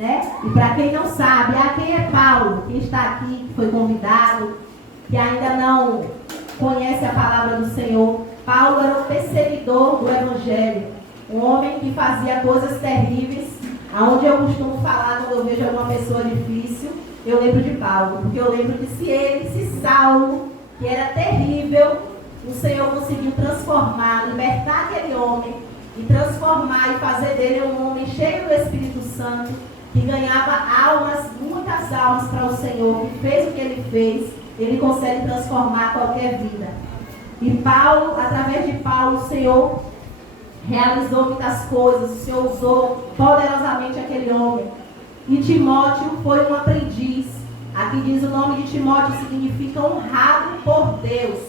né? E para quem não sabe, quem é Paulo? Quem está aqui, que foi convidado, que ainda não conhece a palavra do Senhor. Paulo era um perseguidor do Evangelho, um homem que fazia coisas terríveis. Aonde eu costumo falar quando eu vejo alguma pessoa difícil, eu lembro de Paulo, porque eu lembro que se Saulo, que era terrível, o Senhor conseguiu transformar, libertar aquele homem e transformar e fazer dele um homem cheio do Espírito Santo, que ganhava almas, muitas almas para o Senhor, que fez o que ele fez. Ele consegue transformar qualquer vida. E Paulo, através de Paulo, o Senhor realizou muitas coisas, o Senhor usou poderosamente aquele homem. E Timóteo foi um aprendiz. Aqui diz o nome de Timóteo, significa honrado por Deus.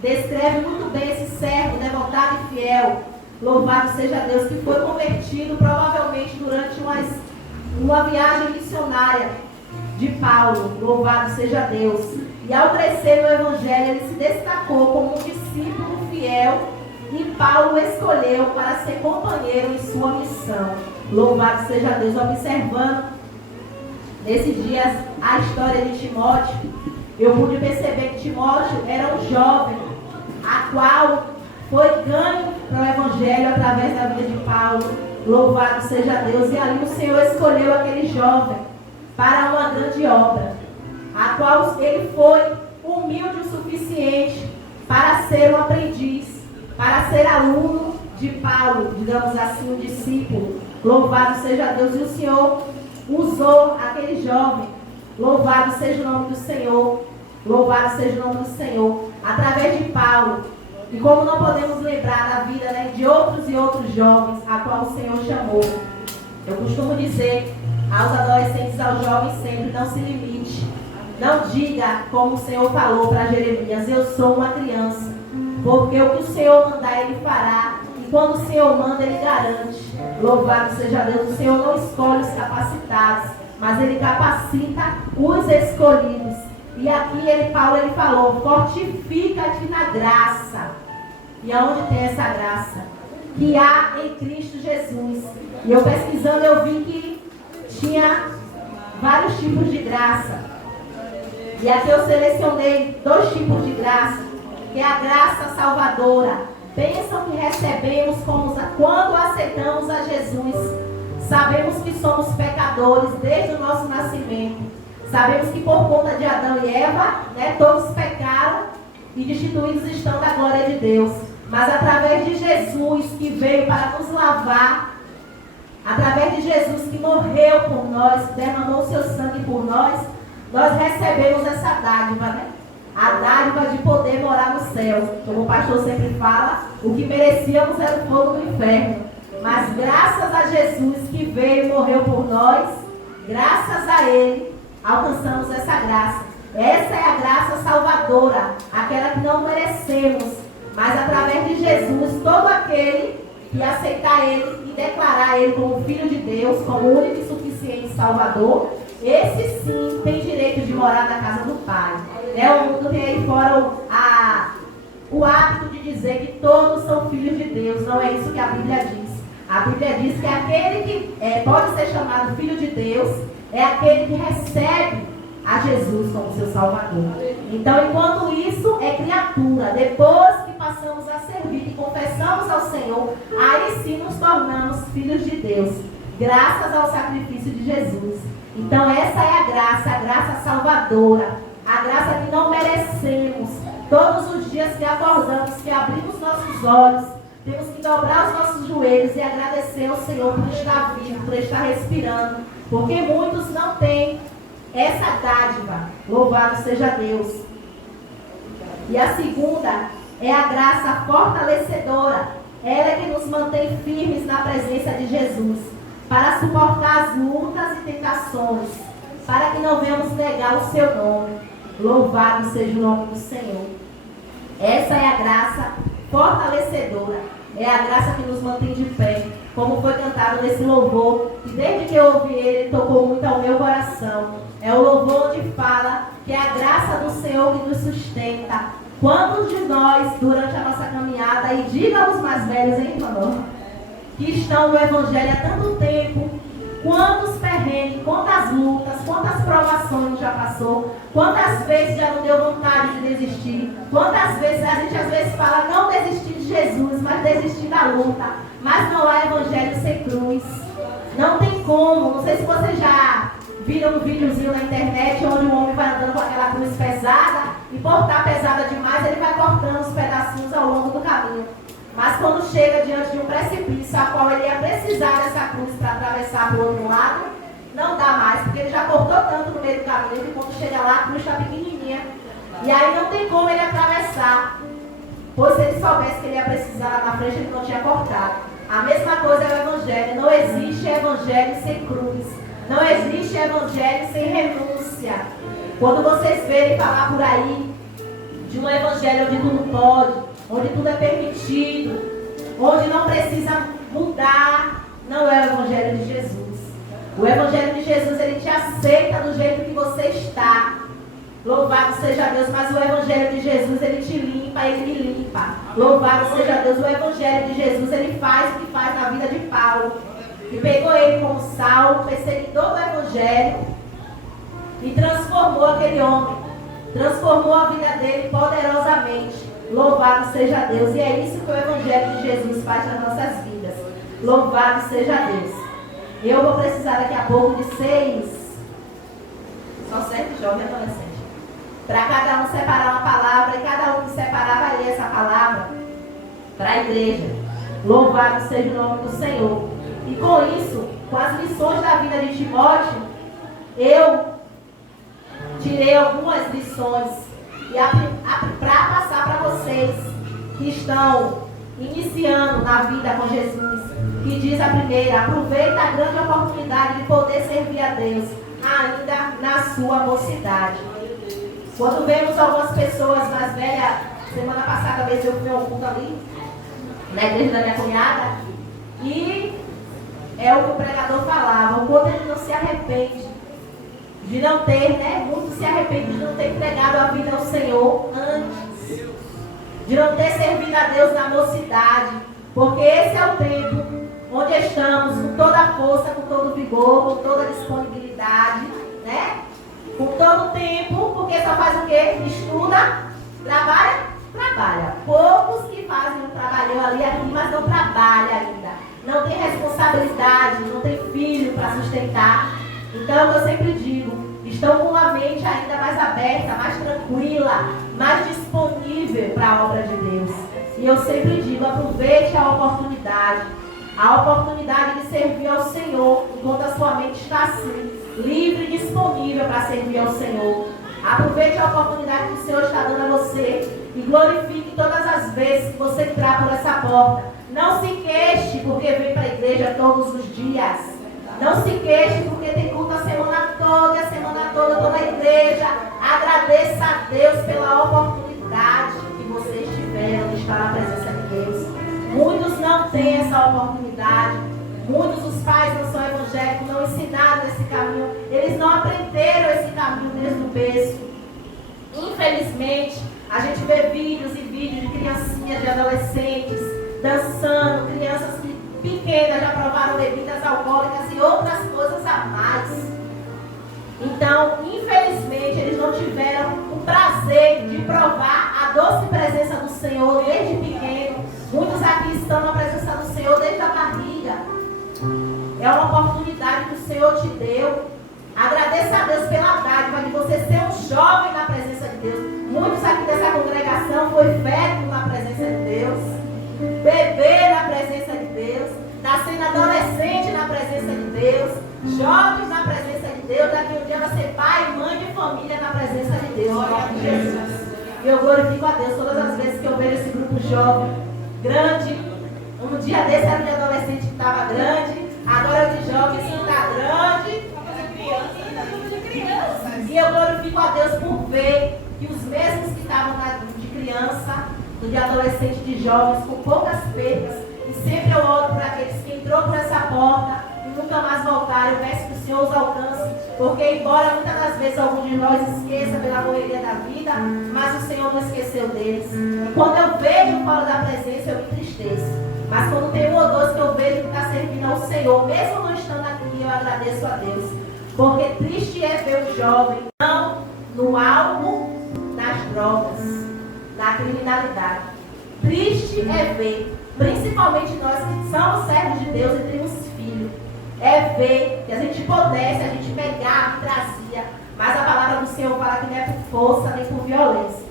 Descreve muito bem esse servo, devotado e fiel. Louvado seja Deus, que foi convertido provavelmente durante uma viagem missionária de Paulo. Louvado seja Deus. E ao crescer no Evangelho, ele se destacou como um discípulo fiel e Paulo escolheu para ser companheiro em sua missão. Louvado seja Deus. Observando nesses dias a história de Timóteo, eu pude perceber que Timóteo era um jovem, a qual foi ganho para o Evangelho através da vida de Paulo. Louvado seja Deus. E ali o Senhor escolheu aquele jovem para uma grande obra, a qual ele foi humilde o suficiente para ser um aprendiz, para ser aluno de Paulo, digamos assim, um discípulo. Louvado seja Deus. E o Senhor usou aquele jovem. Louvado seja o nome do Senhor. Louvado seja o nome do Senhor. Através de Paulo. E como não podemos lembrar da vida, né, de outros e outros jovens a qual o Senhor chamou. Eu costumo dizer aos adolescentes, aos jovens sempre, não se limite. Não diga como o Senhor falou para Jeremias, eu sou uma criança. Porque o que o Senhor mandar, Ele fará. E quando o Senhor manda, Ele garante. Louvado seja Deus. O Senhor não escolhe os capacitados, mas Ele capacita os escolhidos. E aqui Paulo falou, fortifica-te na graça. E aonde tem essa graça? Que há em Cristo Jesus. E eu pesquisando, eu vi que tinha vários tipos de graça. E aqui eu selecionei 2 tipos de graça, que é a graça salvadora. Bênção que recebemos quando aceitamos a Jesus. Sabemos que somos pecadores desde o nosso nascimento. Sabemos que por conta de Adão e Eva, né, todos pecaram e destituídos estão da glória de Deus. Mas através de Jesus que veio para nos lavar, através de Jesus que morreu por nós, que derramou o seu sangue por nós, nós recebemos essa dádiva, né? A dádiva de poder morar no céu. Como o pastor sempre fala, o que merecíamos era o fogo do inferno. Mas graças a Jesus que veio e morreu por nós, graças a Ele, alcançamos essa graça. Essa é a graça salvadora, aquela que não merecemos. Mas através de Jesus, todo aquele que aceitar Ele e declarar Ele como Filho de Deus, como único e suficiente Salvador, esse sim tem direito de morar na casa do Pai. O mundo tem aí fora o hábito de dizer que todos são filhos de Deus. Não é isso que a Bíblia diz. A Bíblia diz que aquele que pode ser chamado Filho de Deus é aquele que recebe a Jesus como seu Salvador. Então, enquanto isso é criatura, depois que passamos a servir e confessamos ao Senhor, aí sim nos tornamos filhos de Deus, graças ao sacrifício de Jesus. Então essa é a graça salvadora, a graça que não merecemos. Todos os dias que acordamos, que abrimos nossos olhos, temos que dobrar os nossos joelhos e agradecer ao Senhor por estar vivo, por estar respirando, porque muitos não têm essa dádiva. Louvado seja Deus. E a segunda é a graça fortalecedora. Ela é que nos mantém firmes na presença de Jesus, para suportar as lutas e tentações, para que não venhamos negar o seu nome. Louvado seja o nome do Senhor. Essa é a graça fortalecedora. É a graça que nos mantém de pé, como foi cantado nesse louvor, e desde que eu ouvi ele tocou muito ao meu coração. É o louvor onde fala que é a graça do Senhor que nos sustenta. Quantos de nós, durante a nossa caminhada, e diga os mais velhos, hein, irmão, que estão no Evangelho há tanto tempo, quantos perrengues perrengues, quantas lutas, quantas provações já passou, quantas vezes já não deu vontade de desistir, quantas vezes a gente às vezes fala não desistir de Jesus, mas desistir da luta. Mas não há evangelho sem cruz. Não tem como. Não sei se você já viram um videozinho na internet onde um homem vai andando com aquela cruz pesada e por estar pesada demais ele vai cortando os pedacinhos ao longo do caminho. Mas quando chega diante de um precipício a qual ele ia precisar dessa cruz para atravessar para o outro lado, não dá mais, porque ele já cortou tanto no meio do caminho que quando chega lá a cruz está pequenininha. E aí não tem como ele atravessar, pois se ele soubesse que ele ia precisar lá na frente, ele não tinha cortado. A mesma coisa é o evangelho. Não existe evangelho sem cruz. Não existe evangelho sem renúncia. Quando vocês verem falar por aí de um evangelho onde tudo pode, onde tudo é permitido, onde não precisa mudar, não é o evangelho de Jesus. O evangelho de Jesus, ele te aceita do jeito que você está. Louvado seja Deus, mas o evangelho de Jesus, ele te limpa, ele me limpa. Louvado seja Deus, o evangelho de Jesus, ele faz o que faz na vida de Paulo. E pegou ele como Saulo, perseguidor do evangelho, e transformou aquele homem. Transformou a vida dele poderosamente. Louvado seja Deus. E é isso que o evangelho de Jesus faz nas nossas vidas. Louvado seja Deus. Eu vou precisar daqui a pouco de 6, só 7 jovens adolescentes, para cada um separar uma palavra, e cada um que separar vai ler essa palavra para a igreja. Louvado seja o nome do Senhor. E com isso, com as lições da vida de Timóteo, eu tirei algumas lições para passar para vocês que estão iniciando na vida com Jesus. Que diz a primeira: aproveita a grande oportunidade de poder servir a Deus ainda na sua mocidade. Quando vemos algumas pessoas mais velhas, semana passada mesmo eu fui ao culto ali, na igreja da minha cunhada, e é o que o pregador falava, o quanto ele não se arrepende de não ter, muito se arrepende de não ter entregado a vida ao Senhor antes, de não ter servido a Deus na mocidade, porque esse é o tempo onde estamos com toda a força, com todo o vigor, com toda a disponibilidade, com todo o tempo, porque só faz o quê? Estuda, trabalha. Poucos que fazem um trabalhão ali aqui, mas não trabalha ainda. Não tem responsabilidade, não tem filho para sustentar. Então eu sempre digo, estão com a mente ainda mais aberta, mais tranquila, mais disponível para a obra de Deus. E eu sempre digo, aproveite a oportunidade de servir ao Senhor, enquanto a sua mente está assim, livre e disponível para servir ao Senhor. Aproveite a oportunidade que o Senhor está dando a você e glorifique todas as vezes que você entrar por essa porta. Não se queixe porque vem para a igreja todos os dias. Não se queixe porque tem culto a semana toda, toda a igreja. Agradeça a Deus pela oportunidade que vocês tiveram de estar na presença de Deus. Muitos não têm essa oportunidade. Muitos dos pais não são evangélicos, não ensinaram esse caminho. Eles não aprenderam esse caminho desde o berço. Infelizmente, a gente vê vídeos e vídeos de criancinhas, de adolescentes dançando, crianças pequenas já provaram bebidas alcoólicas e outras coisas a mais. Então, infelizmente, eles não tiveram o prazer de provar a doce presença do Senhor desde pequeno. Muitos aqui estão na presença do Senhor desde a barriga. É uma oportunidade que o Senhor te deu. Agradeça a Deus pela dádiva de você ser um jovem na presença de Deus. Muitos aqui dessa congregação foi feto na presença de Deus, bebê na presença de Deus, está sendo adolescente na presença de Deus, jovens na presença de Deus. Daqui um dia vai ser pai e mãe de família na presença de Deus. Glória a Jesus. Eu glorifico a Deus todas as vezes que eu vejo esse grupo jovem, grande. Um dia desse era de adolescente que estava grande, agora é de jovem que está grande. E eu glorifico a Deus por ver que os mesmos que estavam de criança, de adolescente, de jovens, com poucas perdas, e sempre eu oro por aqueles que entrou por essa porta e nunca mais voltaram. Eu peço que o Senhor os alcance, porque embora muitas das vezes algum de nós esqueça pela correria da vida, mas o Senhor não esqueceu deles. E quando eu vejo fora da presença, eu me entristeço. Mas quando tem um ou dois que eu vejo que está servindo ao Senhor, mesmo não estando aqui, eu agradeço a Deus. Porque triste é ver o jovem não no álcool, nas drogas, na criminalidade. Triste é ver, principalmente nós que somos servos de Deus e temos filhos, é ver que a gente pudesse, a gente pegava e trazia, mas a palavra do Senhor fala que não é por força nem por violência.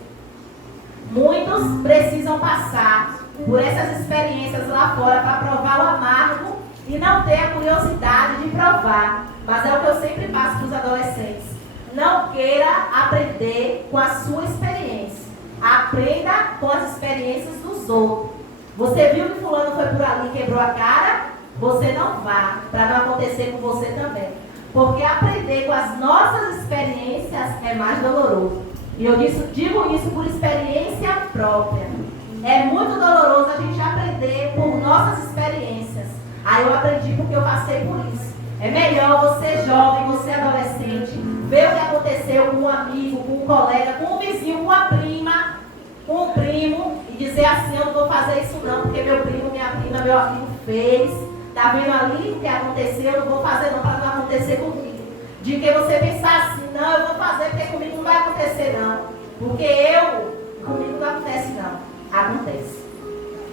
Muitos precisam passar por essas experiências lá fora para provar o amargo e não ter a curiosidade de provar. Mas é o que eu sempre passo para os adolescentes. Não queira aprender com a sua experiência. Aprenda com as experiências dos outros. Você viu que fulano foi por ali e quebrou a cara? Você não vá, para não acontecer com você também. Porque aprender com as nossas experiências é mais doloroso. E eu digo isso por experiência própria. É muito doloroso a gente aprender por nossas experiências. Aí eu aprendi porque eu passei por isso. É melhor você jovem, você adolescente, ver o que aconteceu com um amigo, com um colega, com um vizinho, com a prima, com um primo, e dizer assim, eu não vou fazer isso não, porque meu primo, minha prima, meu amigo fez. Está vendo ali o que aconteceu? Eu não vou fazer não, para não acontecer comigo. De que você pensar assim, não, eu vou fazer porque comigo não vai acontecer não. Porque comigo não acontece não. Acontece.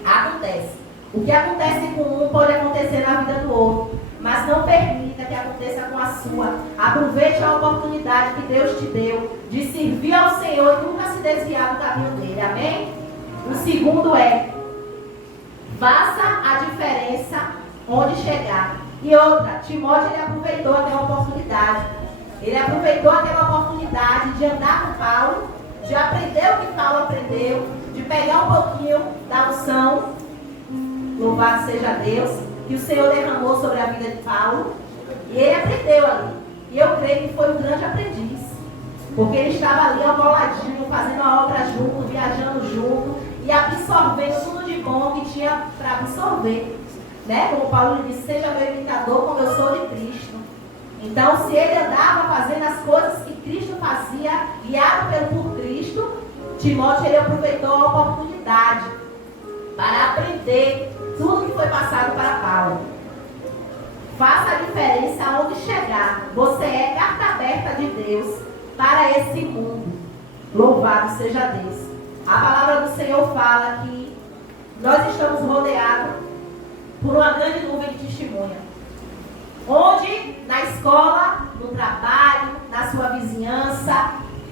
Acontece. O que acontece com um pode acontecer na vida do outro. Mas não permita que aconteça com a sua. Aproveite a oportunidade que Deus te deu de servir ao Senhor e nunca se desviar do caminho dele. Amém? O segundo é, faça a diferença onde chegar. E outra, Timóteo ele aproveitou aquela oportunidade. Ele aproveitou aquela oportunidade de andar com Paulo, de aprender o que Paulo aprendeu, de pegar um pouquinho da unção, louvado seja Deus, que o Senhor derramou sobre a vida de Paulo. E ele aprendeu ali. E eu creio que foi um grande aprendiz. Porque ele estava ali aboladinho, fazendo a obra junto, viajando junto e absorvendo tudo de bom que tinha para absorver. Né? Como Paulo disse, seja meu imitador como eu sou de Cristo. Então, se ele andava fazendo as coisas que Cristo fazia, guiado por Cristo, Timóteo ele aproveitou a oportunidade para aprender tudo que foi passado para Paulo. Faça a diferença aonde chegar. Você é carta aberta de Deus para esse mundo. Louvado seja Deus. A palavra do Senhor fala que nós estamos rodeados por uma grande nuvem de testemunha. Onde, na escola, no trabalho, na sua vizinhança,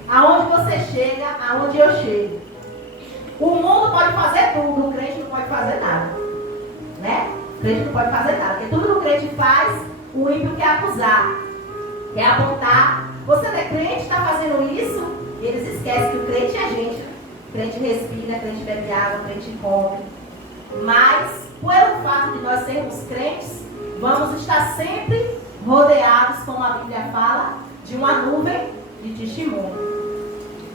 aonde você chega, aonde eu chego. O mundo pode fazer tudo, o crente não pode fazer nada. Né? O crente não pode fazer nada. Porque tudo que o crente faz, o ímpio quer acusar, quer apontar. Você não é crente, está fazendo isso? E eles esquecem que o crente é gente. O crente respira, o crente bebe água, o crente come. Mas, pelo fato de nós sermos crentes, vamos estar sempre rodeados, como a Bíblia fala, de uma nuvem de testemunho.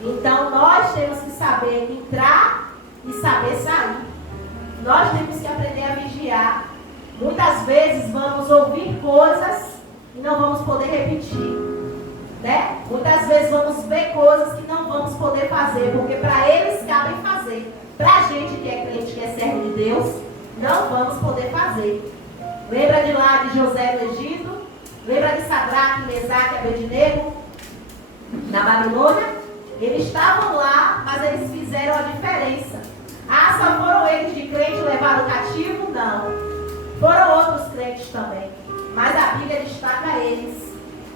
Então, nós temos que saber entrar e saber sair. Nós temos que aprender a vigiar. Muitas vezes vamos ouvir coisas e não vamos poder repetir. Né? Muitas vezes vamos ver coisas que não vamos poder fazer, porque para eles cabem fazer. Para a gente que é crente, que é servo de Deus, não vamos poder fazer. Lembra de lá de José no Egito? Lembra de Sadraque, Mesaque e Abednego? Na Babilônia? Eles estavam lá, mas eles fizeram a diferença. Ah, só foram eles de crente levados cativo? Não. Foram outros crentes também. Mas a Bíblia destaca eles.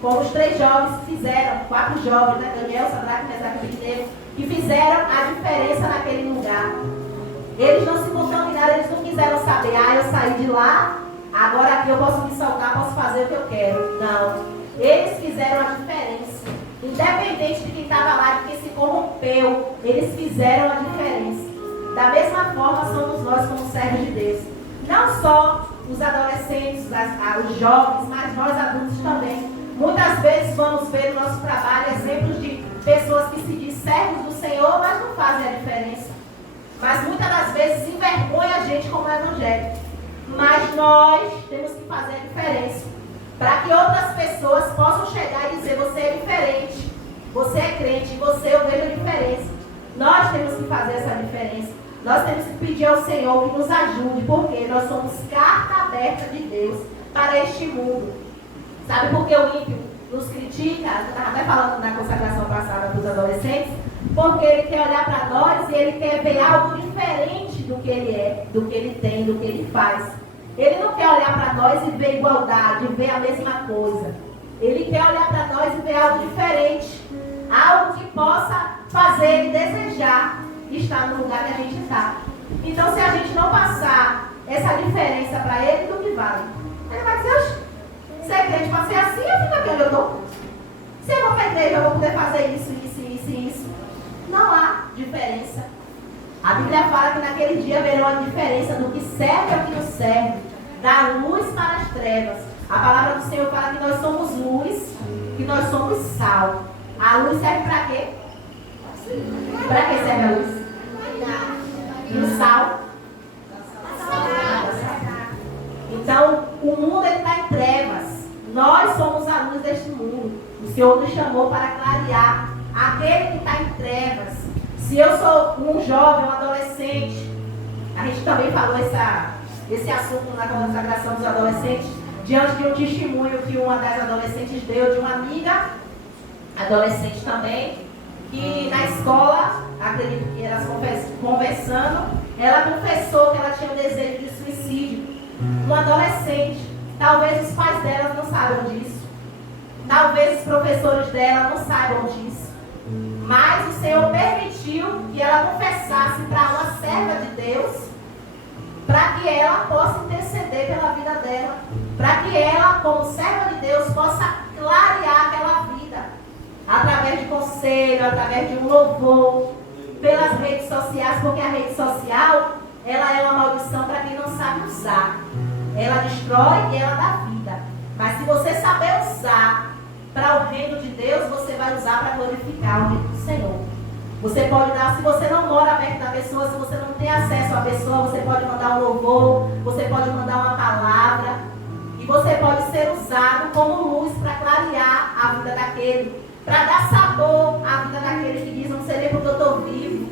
Como os 3 jovens que fizeram, 4 jovens, né? Daniel, Sadraque, Mesaque e Abednego, que fizeram a diferença naquele lugar. Eles não se contaminaram, eles não quiseram saber, eu saí de lá, agora aqui eu posso me soltar, posso fazer o que eu quero. Não. Eles fizeram a diferença. Independente de quem estava lá, de quem se corrompeu, eles fizeram a diferença. Da mesma forma somos nós como servos de Deus. Não só os adolescentes, os jovens, mas nós adultos também. Muitas vezes vamos ver no nosso trabalho exemplos de pessoas que se dizem servos do Senhor, mas não fazem a diferença. Mas muitas das vezes envergonha a gente como evangelho. Mas nós temos que fazer a diferença. Para que outras pessoas possam chegar e dizer, você é diferente, você é crente, você eu vejo a diferença. Nós temos que fazer essa diferença. Nós temos que pedir ao Senhor que nos ajude, porque nós somos carta aberta de Deus para este mundo. Sabe por que o ímpio nos critica? Eu estava até falando na consagração passada para os adolescentes. Porque ele quer olhar para nós e ele quer ver algo diferente do que ele é, do que ele tem, do que ele faz. Ele não quer olhar para nós e ver igualdade, ver a mesma coisa. Ele quer olhar para nós e ver algo diferente. Algo que possa fazer ele desejar estar no lugar que a gente está. Então, se a gente não passar essa diferença para ele, do que vale? Ele vai dizer, se é crente para ser assim, eu fico aqui onde eu estou. Se eu vou para a igreja, eu vou poder fazer isso, isso, isso e isso. Não há diferença. A Bíblia fala que naquele dia verão a diferença do que serve ao que não serve, da luz para as trevas. A palavra do Senhor fala que nós somos luz, que nós somos sal. A luz serve para quê? Para que serve a luz? E o sal? Então, o mundo está em trevas. Nós somos a luz deste mundo. O Senhor nos chamou para clarear aquele que está em trevas. Se eu sou um jovem, um adolescente, a gente também falou esse assunto na consagração dos adolescentes, diante de um testemunho que uma das adolescentes deu, de uma amiga adolescente também, que na escola, acredito que elas conversando, ela confessou que ela tinha um desejo de suicídio. Uma adolescente, talvez os pais dela não saibam disso, talvez os professores dela não saibam disso, mas o Senhor permitiu que ela confessasse para uma serva de Deus, para que ela possa interceder pela vida dela, para que ela, como serva de Deus, possa clarear aquela vida, através de conselho, através de um louvor, pelas redes sociais, porque a rede social, ela é uma maldição para quem não sabe usar. Ela destrói e ela dá vida. Mas se você saber usar para o reino de Deus, você vai usar para glorificar o reino do Senhor. Você pode dar, se você não mora perto da pessoa, se você não tem acesso à pessoa, você pode mandar um louvor, você pode mandar uma palavra, e você pode ser usado como luz para clarear a vida daquele, para dar sabor à vida daquele que diz, não sei nem porque eu estou vivo,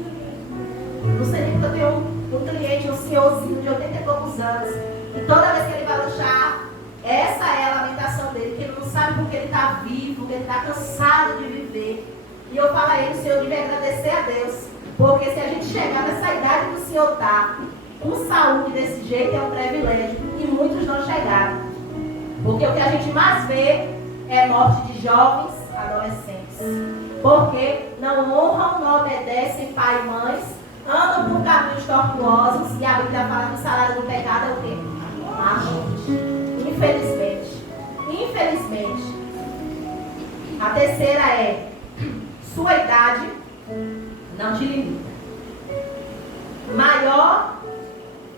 não sei nem porque eu tenho um cliente, um senhorzinho de 80 e poucos anos, e toda vez que ele vai lanchar, essa é a lamentação dele, que ele não sabe porque ele está vivo, porque ele está cansado de viver. E eu falo a ele, o Senhor deve agradecer a Deus, porque se a gente chegar nessa idade que o Senhor está, com saúde desse jeito, é um privilégio, e muitos não chegaram. Porque o que a gente mais vê é morte de jovens, adolescentes, porque não honram, não obedecem pai e mães, andam por caminhos tortuosos, e a Bíblia fala que o salário do pecado é o quê? A morte. Infelizmente. A terceira é, sua idade não te limita. Maior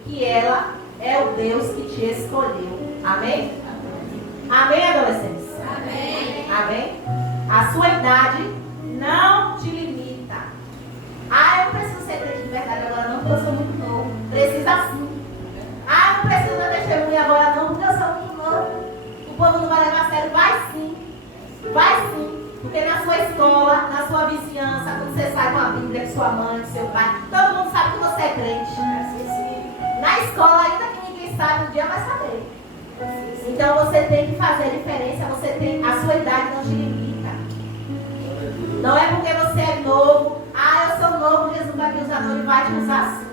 que ela é o Deus que te escolheu. Amém? Amém, adolescentes? Amém? A sua idade não te limita. Ah, eu não preciso ser crente de verdade agora não, porque eu sou muito novo. Precisa sim. Ah, eu não preciso da testemunha agora não, porque eu sou muito novo. O povo não vai levar a sério. Vai sim. Vai sim. Porque na sua escola, na sua vizinhança, quando você sai com a Bíblia com sua mãe, com seu pai, todo mundo sabe que você é crente. Na escola, ainda que ninguém sabe, um dia vai saber. Então você tem que fazer a diferença, a sua idade não te limita. Não é porque você é novo, eu sou novo, Jesus vai me usar, não, ele vai te usar sim.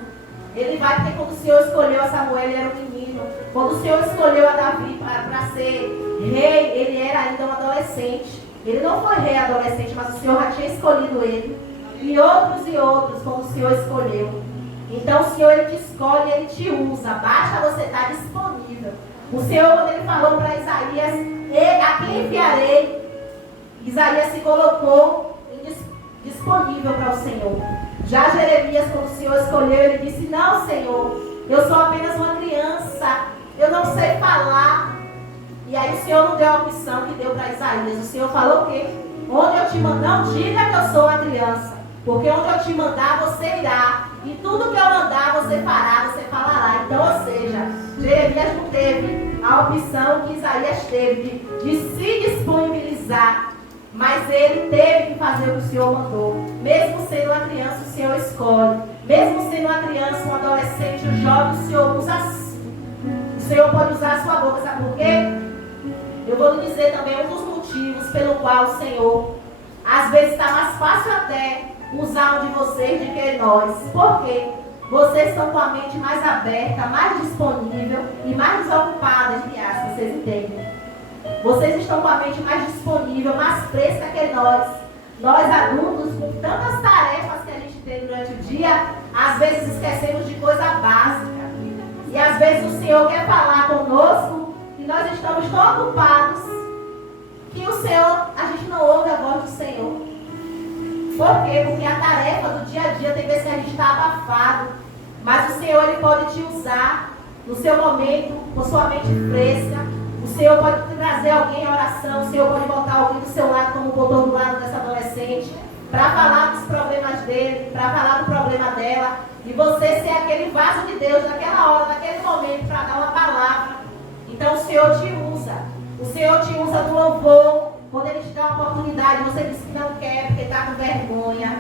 Ele vai, porque quando o Senhor escolheu a Samuel, ele era um menino. Quando o Senhor escolheu a Davi para ser rei, ele era ainda um adolescente. Ele não foi rei adolescente, mas o Senhor já tinha escolhido ele. E outros, como o Senhor escolheu. Então o Senhor, ele te escolhe, ele te usa. Basta você estar disponível. O Senhor, quando ele falou para Isaías, a quem enviarei? Isaías se colocou disponível para o Senhor. Já Jeremias, quando o Senhor escolheu, ele disse, não, Senhor, eu sou apenas uma criança, eu não sei falar. E aí o Senhor não deu a opção que deu para Isaías. O Senhor falou o quê? Onde eu te mandar, não diga que eu sou uma criança, porque onde eu te mandar, você irá. E tudo que eu mandar, você fará, você falará. Então, ou seja, Jeremias não teve a opção que Isaías teve de se disponibilizar. Mas ele teve que fazer o que o Senhor mandou. Mesmo sendo uma criança, o Senhor escolhe. Mesmo sendo uma criança, um adolescente, um jovem, o Senhor usa assim. O Senhor pode usar a sua boca, sabe por quê? Eu vou lhe dizer também um dos motivos pelo qual o Senhor, às vezes, está mais fácil até usar um de vocês do que nós. Por quê? Vocês estão com a mente mais aberta, mais disponível e mais desocupada, entre aspas, vocês entendem? Vocês estão com a mente mais disponível, mais fresca que nós. Nós adultos, com tantas tarefas que a gente tem durante o dia, às vezes esquecemos de coisa básica. E às vezes o Senhor quer falar conosco e nós estamos tão ocupados que o Senhor, a gente não ouve a voz do Senhor. Por quê? Porque a tarefa do dia a dia tem vezes que a gente está abafado. Mas o Senhor, Ele pode te usar no seu momento, com sua mente fresca. O Senhor pode trazer alguém em oração. O Senhor pode botar alguém do seu lado, como botou do lado dessa adolescente, para falar dos problemas dele, para falar do problema dela. E você ser aquele vaso de Deus naquela hora, naquele momento, para dar uma palavra. Então o Senhor te usa. O Senhor te usa no louvor. Quando Ele te dá uma oportunidade, você diz que não quer, porque está com vergonha.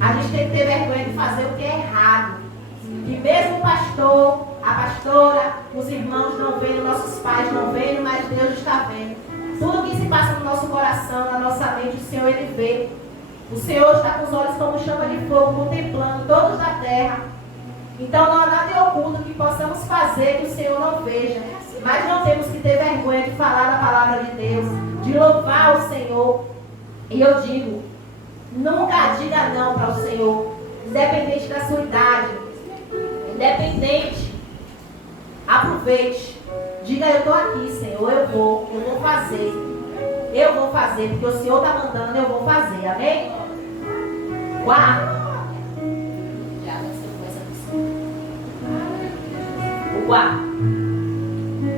A gente tem que ter vergonha de fazer o que é errado. E mesmo o pastor, a pastora, os irmãos não vendo, nossos pais não vendo, mas Deus está vendo. Tudo que se passa no nosso coração, na nossa mente, o Senhor, Ele vê. O Senhor está com os olhos como chama de fogo, contemplando todos da terra. Então não há nada em oculto que possamos fazer que o Senhor não veja. Mas não temos que ter vergonha de falar da palavra de Deus, de louvar o Senhor. E eu digo, nunca diga não para o Senhor, independente da sua idade, independente, aproveite. Diga, eu estou aqui, Senhor, eu vou fazer. Eu vou fazer, porque o Senhor está mandando, eu vou fazer, amém? Quarto. O quarto.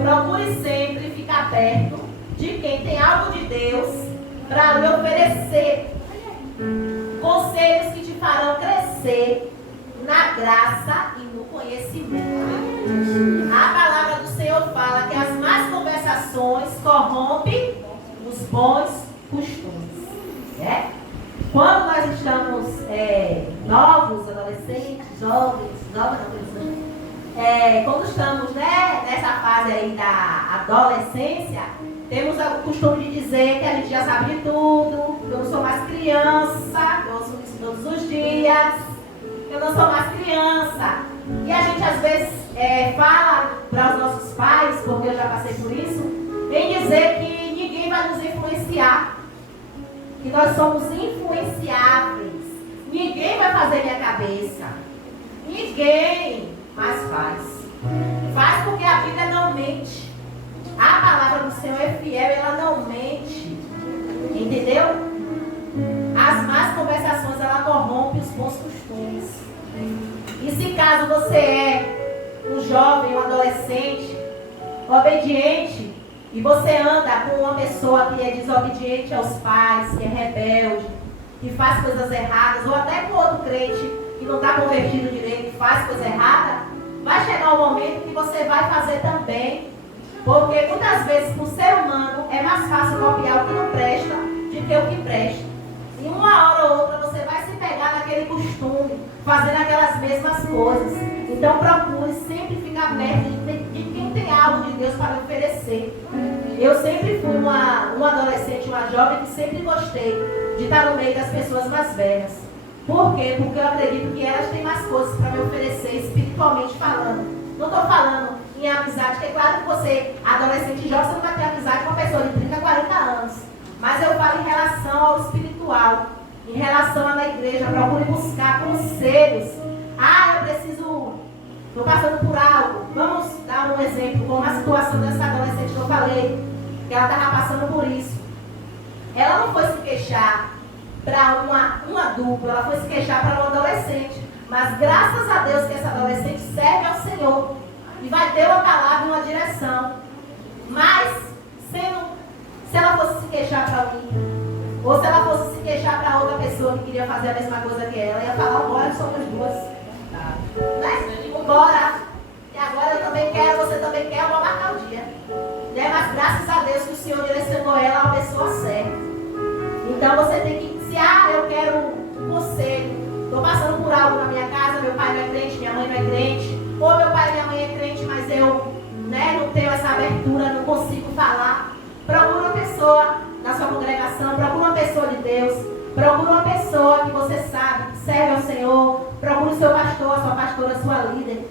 Procure sempre ficar perto de quem tem algo de Deus para lhe oferecer conselhos que te farão crescer na graça e no conhecimento. A palavra do Senhor fala que as más conversações corrompem os bons costumes. Né? Quando nós estamos novos, adolescentes, jovens, quando estamos nessa fase aí da adolescência, temos o costume de dizer que a gente já sabe de tudo, que eu não sou mais criança, eu ouço isso todos os dias, eu não sou mais criança. E a gente às vezes fala para os nossos pais, porque eu já passei por isso, em dizer que ninguém vai nos influenciar, que nós somos influenciáveis, ninguém vai fazer minha cabeça, ninguém. Mas faz porque a Bíblia não mente. A palavra do Senhor é fiel, ela não mente. Entendeu? As más conversações, ela corrompe os bons costumes. E se caso você é um jovem, um adolescente, obediente, e você anda com uma pessoa que é desobediente aos pais, que é rebelde, que faz coisas erradas, ou até com outro crente que não está convertido direito e faz coisa errada, vai chegar um momento que você vai fazer também. Porque muitas vezes, para o ser humano, é mais fácil copiar o que não presta do que o que presta. E uma hora ou outra você vai se pegar naquele costume, fazendo aquelas mesmas coisas. Então procure sempre ficar perto de quem tem algo de Deus para oferecer. Eu sempre fui uma adolescente, uma jovem que sempre gostei de estar no meio das pessoas mais velhas. Por quê? Porque eu acredito que elas têm mais coisas para me oferecer, espiritualmente falando. Não estou falando em amizade, que é claro que você, adolescente jovem, você não vai ter amizade com uma pessoa de 30, 40 anos. Mas eu falo em relação ao espiritual, em relação à igreja. Procure buscar conselhos. Eu preciso, estou passando por algo. Vamos dar um exemplo, como a situação dessa adolescente que eu falei, que ela estava passando por isso. Ela não foi se queixar para uma dupla, ela foi se queixar para um adolescente. Mas graças a Deus que essa adolescente serve ao Senhor e vai ter uma palavra e uma direção. Mas se ela fosse se queixar para alguém, ou se ela fosse se queixar para outra pessoa que queria fazer a mesma coisa que ela, ia falar, bora, somos duas. Né? Bora. E agora eu também quero, você também quer, eu vou marcar o dia. Né? Mas graças a Deus que o Senhor direcionou ela a uma pessoa certa. Então você tem que, eu quero um conselho, estou passando por algo na minha casa, meu pai não é crente, minha mãe não é crente, ou meu pai e minha mãe é crente, mas eu não tenho essa abertura, não consigo falar. pessoa de Deus. Procure uma pessoa que você sabe que serve ao Senhor. Procure o seu pastor, a sua pastora, a sua líder.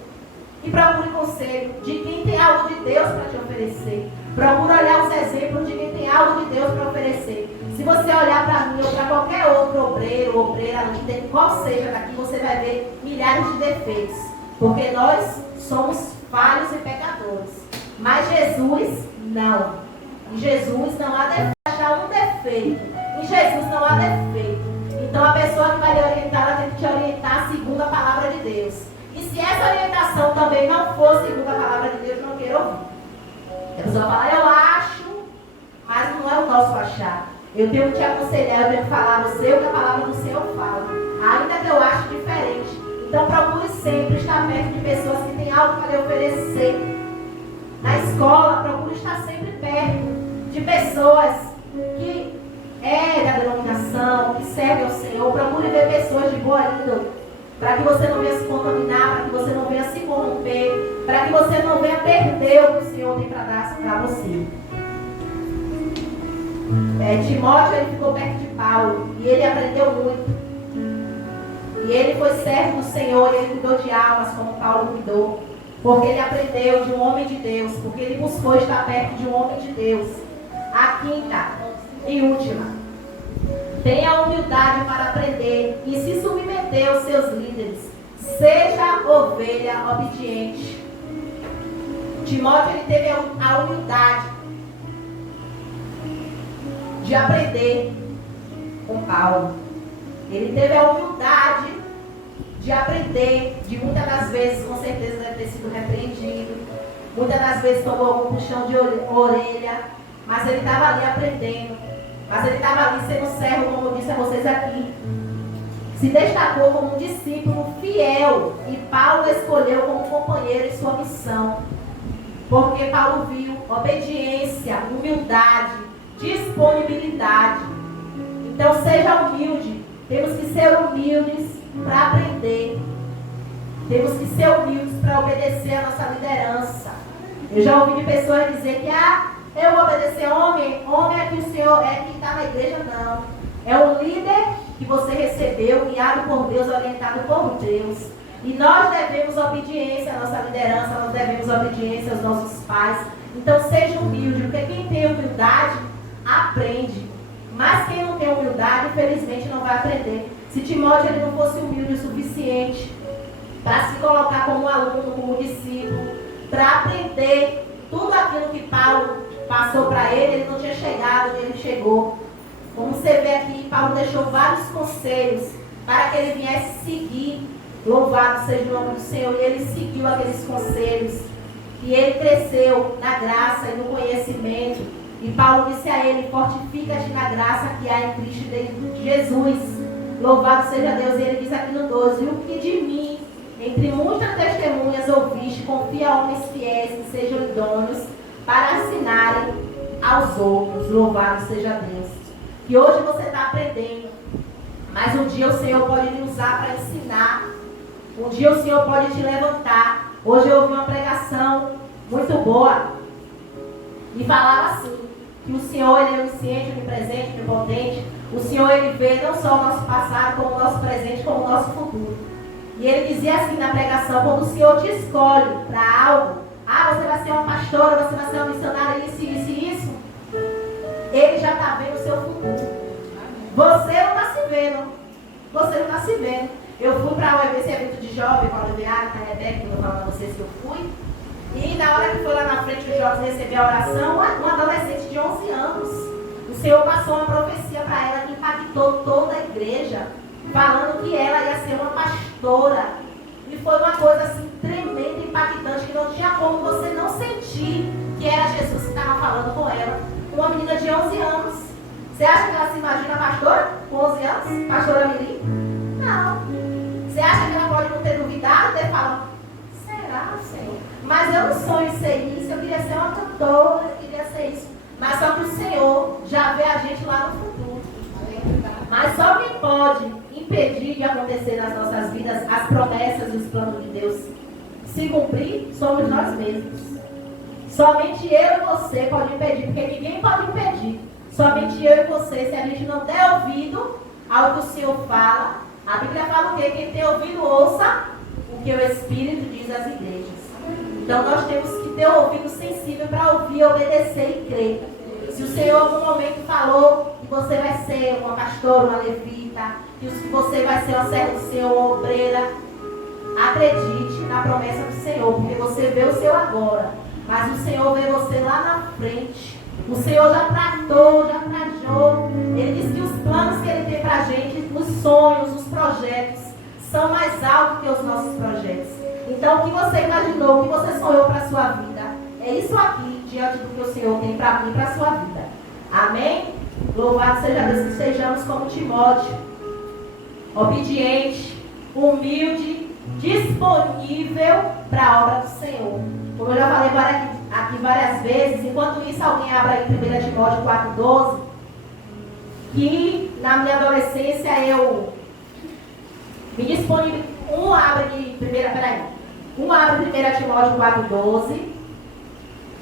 E procure conselho de quem tem algo de Deus para te oferecer. Procure olhar os exemplos de quem tem algo de Deus para oferecer. Se você olhar para mim ou para qualquer outro obreiro, obreira, líder, qual seja daqui, você vai ver milhares de defeitos. Porque nós somos falhos e pecadores. Mas Jesus, não. Em Jesus não há defeito. Achar um defeito. Em Jesus não há defeito. Então a pessoa que vai lhe orientar, ela tem que te orientar segundo a palavra de Deus. E se essa orientação também não for segundo a palavra de Deus, não quero ouvir. A pessoa fala, eu acho, mas não é o nosso achar. Eu tenho que te aconselhar, eu tenho que falar no seu, que a palavra do Senhor fala. Ainda que eu ache diferente. Então procure sempre estar perto de pessoas que têm algo para lhe oferecer. Na escola, procure estar sempre perto de pessoas que é da denominação, que servem ao Senhor. Procure ver pessoas de boa índole, para que você não venha se contaminar, para que você não venha se corromper, para que você não venha perder o que o Senhor tem para dar para você. Timóteo, ele ficou perto de Paulo e ele aprendeu muito. E ele foi servo do Senhor e ele cuidou de almas como Paulo cuidou. Porque ele aprendeu de um homem de Deus, porque ele buscou estar perto de um homem de Deus. A quinta e última. Tenha humildade para aprender e se submeter aos seus líderes. Seja ovelha obediente. Timóteo, ele teve a humildade de aprender com Paulo. Ele teve a humildade de aprender, de muitas das vezes, com certeza, deve ter sido repreendido. Muitas das vezes tomou algum puxão de orelha, mas ele estava ali aprendendo. Mas ele estava ali sendo servo, como eu disse a vocês aqui. Se destacou como um discípulo fiel e Paulo escolheu como companheiro em sua missão. Porque Paulo viu obediência, humildade, disponibilidade. Então seja humilde. Temos que ser humildes para aprender. Temos que ser humildes para obedecer a nossa liderança. Eu já ouvi de pessoas dizer que eu vou obedecer homem é que o Senhor é que está na igreja, não. É o líder que você recebeu, guiado por Deus, orientado por Deus. E nós devemos obediência à nossa liderança, nós devemos obediência aos nossos pais. Então seja humilde, porque quem tem humildade aprende. Mas quem não tem humildade, infelizmente, não vai aprender. Se Timóteo ele não fosse humilde o suficiente para se colocar como aluno, como discípulo, para aprender tudo aquilo que Paulo passou para ele não tinha chegado onde ele chegou. Como você vê aqui, Paulo deixou vários conselhos para que ele viesse seguir. Louvado seja o nome do Senhor. E ele seguiu aqueles conselhos. E ele cresceu na graça e no conhecimento. E Paulo disse a ele, fortifica-te na graça que há em Cristo Jesus. Louvado seja Deus. E ele diz aqui no 12, o que de mim, entre muitas testemunhas ouviste, confia a homens fiéis que sejam idôneos para ensinarem aos outros. Louvado seja Deus. Que hoje você está aprendendo, mas um dia o Senhor pode lhe usar para ensinar. Um dia o Senhor pode te levantar. Hoje eu ouvi uma pregação muito boa e falava assim, que o Senhor ele é onisciente, onipresente, onipotente. O Senhor ele vê não só o nosso passado, como o nosso presente, como o nosso futuro. E ele dizia assim na pregação, quando o Senhor te escolhe para algo, você vai ser uma pastora, você vai ser uma missionária, isso, isso e isso. Ele já está vendo o seu futuro. Você não está se vendo. Você não está se vendo. Eu fui para esse evento de jovem com a Leviara, com a Rebeca, que eu vou falar para vocês que eu fui. E na hora que foi lá na frente os jovens receber a oração, uma adolescente de 11 anos, o Senhor passou uma profecia para ela que impactou toda a igreja, falando que ela ia ser uma pastora. E foi uma coisa assim tremenda, impactante, que não tinha como você não sentir que era Jesus que estava falando com ela. Uma menina de 11 anos. Você acha que ela se imagina pastora com 11 anos? Pastora Miri? Não. Você acha que ela pode não ter duvidado, ter falado, será, Senhor? Mas eu não sonho em ser isso, eu queria ser uma cantora, eu queria ser isso. Mas só que o Senhor já vê a gente lá no futuro. Mas só quem pode impedir de acontecer nas nossas vidas as promessas e os planos de Deus se cumprir, somos nós mesmos. Somente eu e você pode impedir, porque ninguém pode impedir. Somente eu e você, se a gente não der ouvido ao que o Senhor fala, a Bíblia fala o quê? Quem tem ouvido, ouça o que o Espírito diz às igrejas. Então nós temos que ter o ouvido sensível para ouvir, obedecer e crer. Se o Senhor em algum momento falou que você vai ser uma pastora, uma levita, que você vai ser uma serva do Senhor, uma obreira, acredite na promessa do Senhor, porque você vê o seu agora, mas o Senhor vê você lá na frente. O Senhor já tratou, já trajou. Ele diz que os planos que Ele tem para a gente, os sonhos, os projetos, são mais altos que os nossos projetos. Então, o que você imaginou, o que você sonhou para a sua vida, é isso aqui, diante do que o Senhor tem para mim, para a sua vida. Amém? Louvado seja Deus, que sejamos como Timóteo, obediente, humilde, disponível para a obra do Senhor. Como eu já falei aqui várias vezes, enquanto isso, alguém abre aí 1 Timóteo 4,12, que na minha adolescência eu me disponibilizei. Um abre 1 Timóteo 4,12,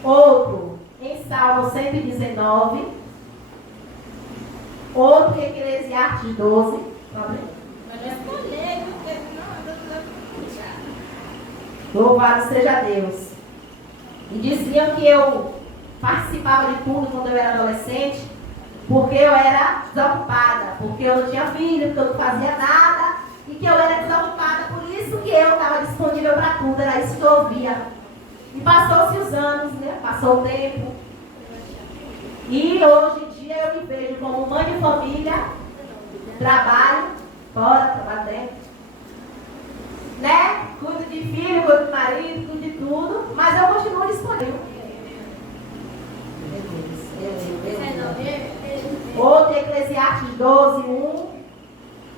outro em Salmo 119, outro em Eclesiastes 12. Louvado seja Deus. E diziam que eu participava de tudo quando eu era adolescente, porque eu era desocupada, porque eu não tinha filho, porque eu não fazia nada, e que eu era desocupada, por isso que eu estava disponível para tudo, era isso que eu ouvia. E passou-se os anos, né? Passou o tempo. E hoje em dia eu me vejo como mãe de família, trabalho, fora, trabalho dentro. Né? Cuido de filho, cuido de marido, cuido de tudo, mas eu continuo disponível. Outro em Eclesiastes 12, 1.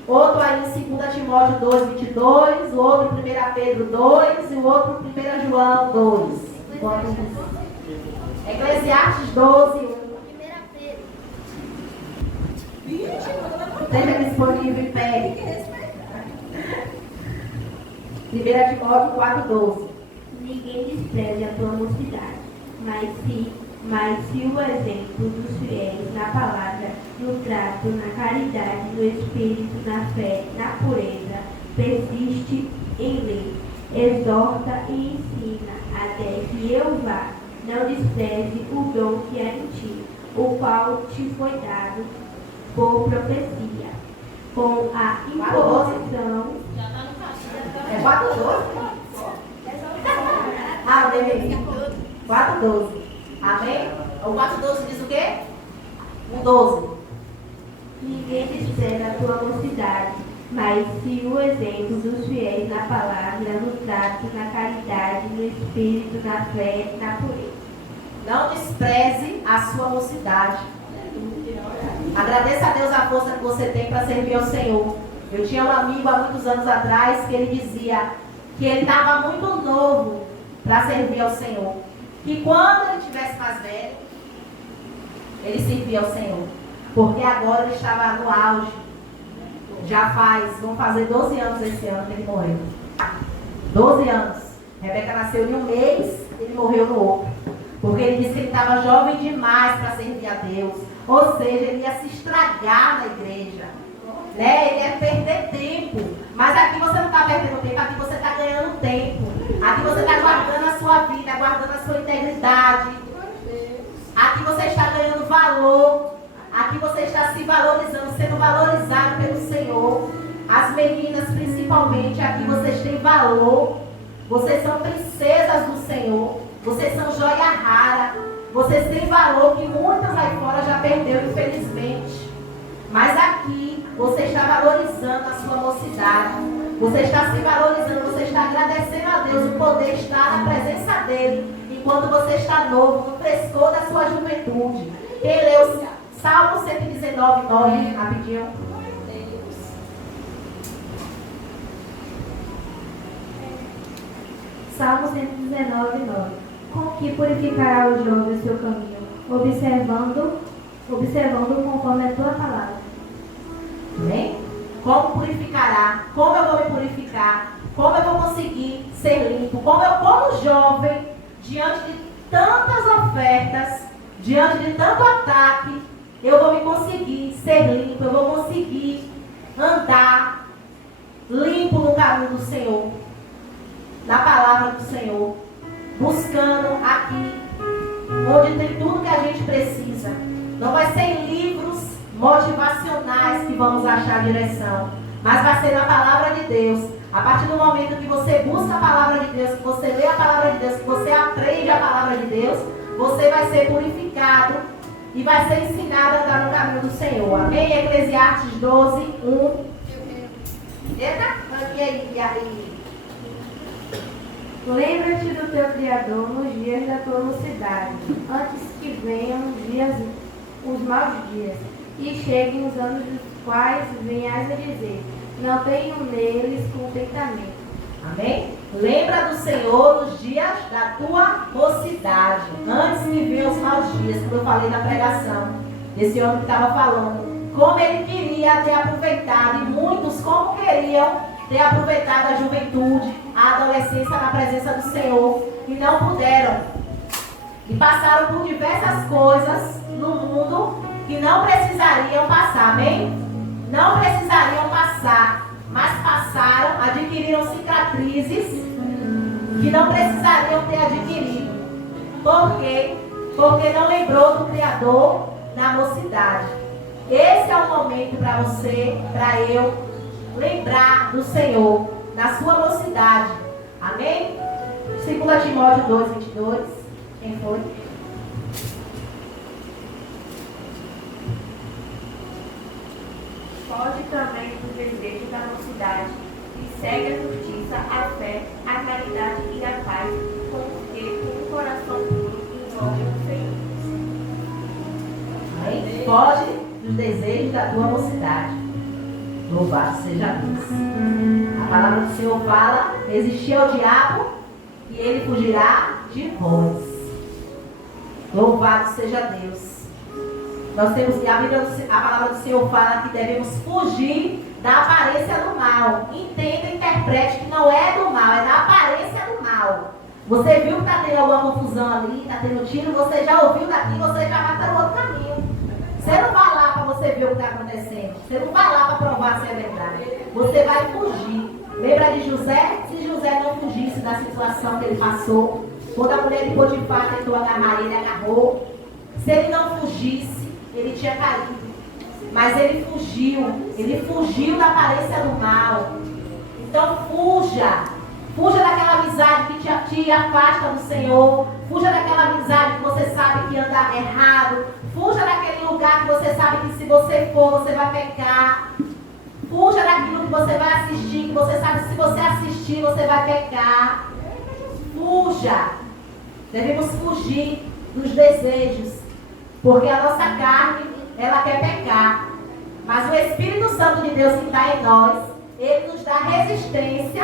Outro aí em 2 Timóteo 2, 22. O outro em 1 Pedro 2 e o outro em 1 João 2. Eclesiastes 12, 1. Esteja disponível em pé. 1 Timóteo 4,12. Ninguém despreze a tua mocidade, mas se o exemplo dos fiéis na palavra, no trato, na caridade, no espírito, na fé, na pureza, persiste em lei, exorta e ensina, até que eu vá. Não despreze o dom que há em ti, o qual te foi dado por profecia, com a imposição. É 4,12? Ah, bebê. 4,12. Amém? O 4,12 diz o quê? O 12. Ninguém despreza a tua mocidade, mas se o exemplo dos fiéis na palavra, no trato, na caridade, no espírito, na fé, na pureza. Não despreze a sua mocidade. Agradeça a Deus a força que você tem para servir ao Senhor. Eu tinha um amigo há muitos anos atrás que ele dizia que ele estava muito novo para servir ao Senhor. Que quando ele estivesse mais velho, ele servia ao Senhor. Porque agora ele estava no auge. Vão fazer 12 anos esse ano que ele morreu. 12 anos. Rebeca nasceu em um mês, ele morreu no outro. Porque ele disse que ele estava jovem demais para servir a Deus. Ou seja, ele ia se estragar na igreja. Né? Ele ia perder tempo. Mas aqui você não está perdendo tempo, aqui você está ganhando tempo. Aqui você está guardando a sua vida, guardando a sua integridade. Aqui você está ganhando valor. Aqui você está se valorizando, sendo valorizado pelo Senhor. As meninas, principalmente, aqui vocês têm valor. Vocês são princesas do Senhor. Vocês são joia rara. Vocês têm valor que muitas aí fora já perderam, infelizmente. Mas aqui você está valorizando a sua mocidade. Você está se valorizando, você está agradecendo a Deus o poder estar na presença dEle. Enquanto você está novo, no frescor da sua juventude. Quem leu Salmo 119, 9, rapidinho. Salmo 119, 9. Com que purificará o jovem o seu caminho? Observando conforme a tua palavra. Amém? Como purificará? Como eu vou me purificar? Como eu vou conseguir ser limpo? Como eu, como jovem, diante de tantas ofertas, diante de tanto ataque, eu vou me conseguir ser limpo, eu vou conseguir andar limpo no caminho do Senhor, na palavra do Senhor, buscando aqui, onde tem tudo que a gente precisa. Não vai ser em livros motivacionais que vamos achar direção, mas vai ser na palavra de Deus. A partir do momento que você busca a palavra de Deus, que você lê a palavra de Deus, que você aprende a palavra de Deus, você vai ser purificado e vai ser ensinado a andar no caminho do Senhor. Amém? Eclesiastes 12, 1. Eita, e aí? Lembra-te do teu Criador nos dias da tua mocidade, antes que venham os maus dias, e cheguem os anos dos quais venhas a dizer, não tenho neles contentamento. Amém? Lembra do Senhor nos dias da tua mocidade, antes que venham os maus dias, como eu falei na pregação, desse homem que estava falando, como ele queria ter aproveitado, e muitos como queriam ter aproveitado a juventude, a adolescência na presença do Senhor, e não puderam. E passaram por diversas coisas no mundo que não precisariam passar, amém? Não precisariam passar, mas passaram, adquiriram cicatrizes que não precisariam ter adquirido. Por quê? Porque não lembrou do Criador na mocidade. Esse é o momento para você, para eu, lembrar do Senhor na sua mocidade. Amém? 2 Timóteo 2, 22. Quem foi? Foge também do desejo da mocidade e segue a justiça, a fé, a caridade e a paz, com o coração puro envolve o Senhor. Amém? Foge dos desejos da tua mocidade. Louvado seja Deus. A palavra do Senhor fala: resistir ao diabo e ele fugirá de vós. Louvado seja Deus. Nós temos que a palavra do Senhor fala que devemos fugir da aparência do mal. Entenda e interprete que não é do mal, é da aparência do mal. Você viu que está tendo alguma confusão ali, está tendo tiro, você já ouviu daqui, você já vai para o outro caminho. Você não vai lá para você ver o que está acontecendo. Você não vai lá para provar se é verdade. Você vai fugir. Lembra de José? Se José não fugisse da situação que ele passou, quando a mulher de Potifar tentou agarrar ele, agarrou. Se ele não fugisse, ele tinha caído. Mas ele fugiu da aparência do mal. Então fuja. Fuja daquela amizade que te afasta do Senhor. Fuja daquela amizade que você sabe que anda errado. Fuja daquele lugar que você sabe que se você for, você vai pecar. Fuja daquilo que você vai assistir, que você sabe que se você assistir, você vai pecar. Fuja. Devemos fugir dos desejos. Porque a nossa carne, ela quer pecar. Mas o Espírito Santo de Deus que está em nós, ele nos dá resistência,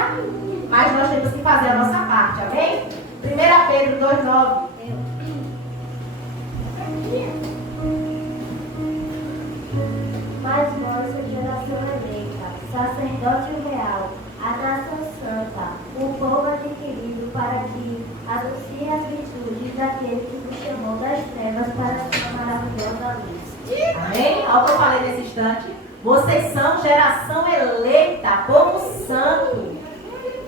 mas nós temos que fazer a nossa parte, amém? 1 Pedro 2,9. Mas vós sois geração eleita, sacerdócio real, a nação santa, o povo adquirido, para que anuncie as virtudes daquele que nos chamou das trevas para a sua maravilhosa luz. Amém? Olha o que eu falei nesse instante. Vocês são geração eleita, povo santo.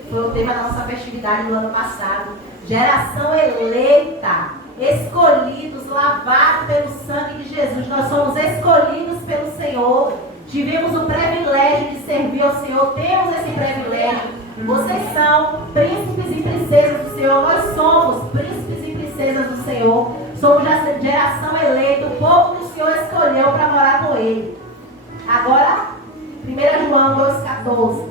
Foi o tema da nossa festividade do ano passado. Geração eleita, escolhidos, lavados pelo sangue de Jesus. Nós somos escolhidos pelo Senhor. Tivemos o privilégio de servir ao Senhor. Temos esse privilégio. Vocês são príncipes e princesas do Senhor. Nós somos príncipes e princesas do Senhor. Somos a geração eleita, o povo que o Senhor escolheu para morar com Ele. Agora, 1 João 2,14.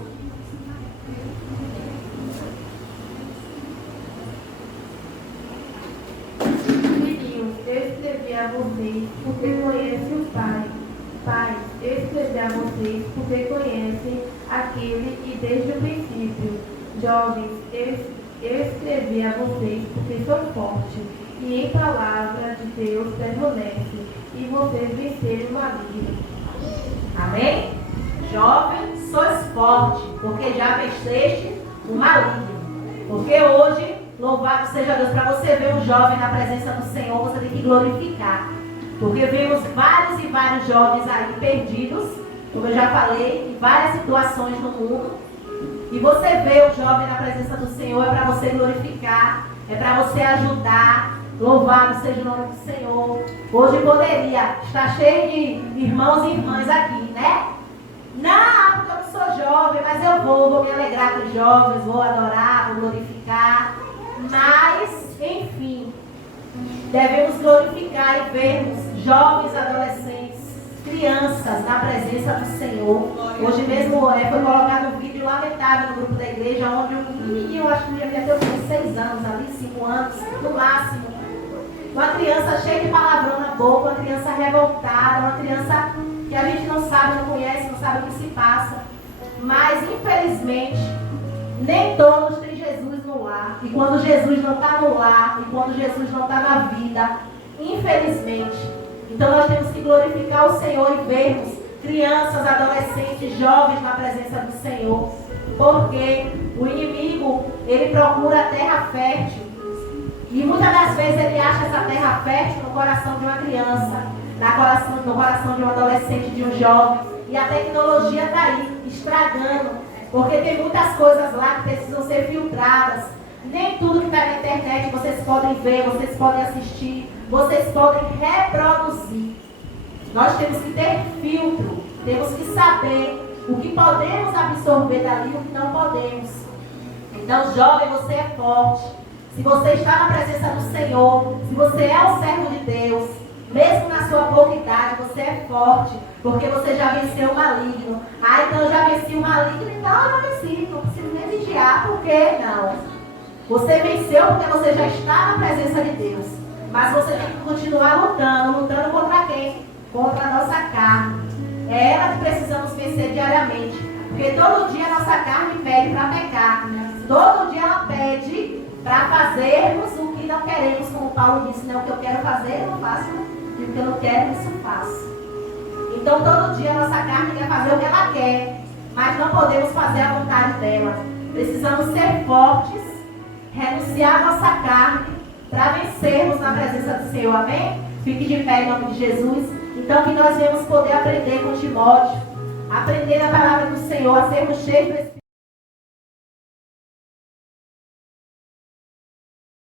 Filhinhos, eu escrevi a vocês porque conhecem o Pai. Pais, eu escrevi a vocês porque conhecem aquele e desde o princípio. Jovens, eu escrevi a vocês porque sou forte e em palavra de Deus permanece e vocês venceram o maligno. Amém? Jovem, sois forte, porque já venceste o maligno. Porque hoje, louvado seja Deus, para você ver um jovem na presença do Senhor, você tem que glorificar. Porque vemos vários e vários jovens aí perdidos, como eu já falei, em várias situações no mundo. E você vê o jovem na presença do Senhor, é para você glorificar, é para você ajudar. Louvado seja o nome do Senhor. Hoje poderia estar cheio de irmãos e irmãs aqui, né? Não, porque eu não sou jovem, mas eu vou me alegrar com os jovens, vou adorar, vou glorificar. Mas, enfim, devemos glorificar e vermos jovens, adolescentes, crianças na presença do Senhor. Hoje mesmo foi colocado um vídeo lamentável no grupo da igreja, onde um menininho, acho que devia ter uns 6 anos ali, 5 anos, no máximo. Uma criança cheia de palavrão na boca, uma criança revoltada, uma criança que a gente não sabe, não conhece, não sabe o que se passa. Mas, infelizmente, nem todos têm Jesus no lar. E quando Jesus não está no lar, e quando Jesus não está na vida, infelizmente. Então nós temos que glorificar o Senhor e vermos crianças, adolescentes, jovens na presença do Senhor. Porque o inimigo, ele procura a terra fértil. E muitas das vezes ele acha essa terra fértil no coração de uma criança, no coração de um adolescente, de um jovem. E a tecnologia está aí, estragando. Porque tem muitas coisas lá que precisam ser filtradas. Nem tudo que está na internet vocês podem ver, vocês podem assistir, vocês podem reproduzir. Nós temos que ter filtro, temos que saber o que podemos absorver dali e o que não podemos. Então, jovem, você é forte. Se você está na presença do Senhor, se você é um servo de Deus, mesmo na sua pouca idade, você é forte, porque você já venceu o maligno. Ah, então eu já venci o maligno, então eu já venci, não preciso nem vigiar, por que não? Você venceu porque você já está na presença de Deus. Mas você tem que continuar lutando contra quem? Contra a nossa carne. É ela que precisamos vencer diariamente. Porque todo dia a nossa carne pede para pecar. Todo dia ela pede para fazermos o que não queremos, como Paulo disse, não, o que eu quero fazer, eu não faço, e o que eu não quero, isso eu faço. Então todo dia a nossa carne quer fazer o que ela quer, mas não podemos fazer a vontade dela. Precisamos ser fortes, renunciar a nossa carne, para vencermos na presença do Senhor, amém? Fique de pé em nome de Jesus. Então que nós venhamos poder aprender com Timóteo, aprender a palavra do Senhor, a sermos cheios do Espírito.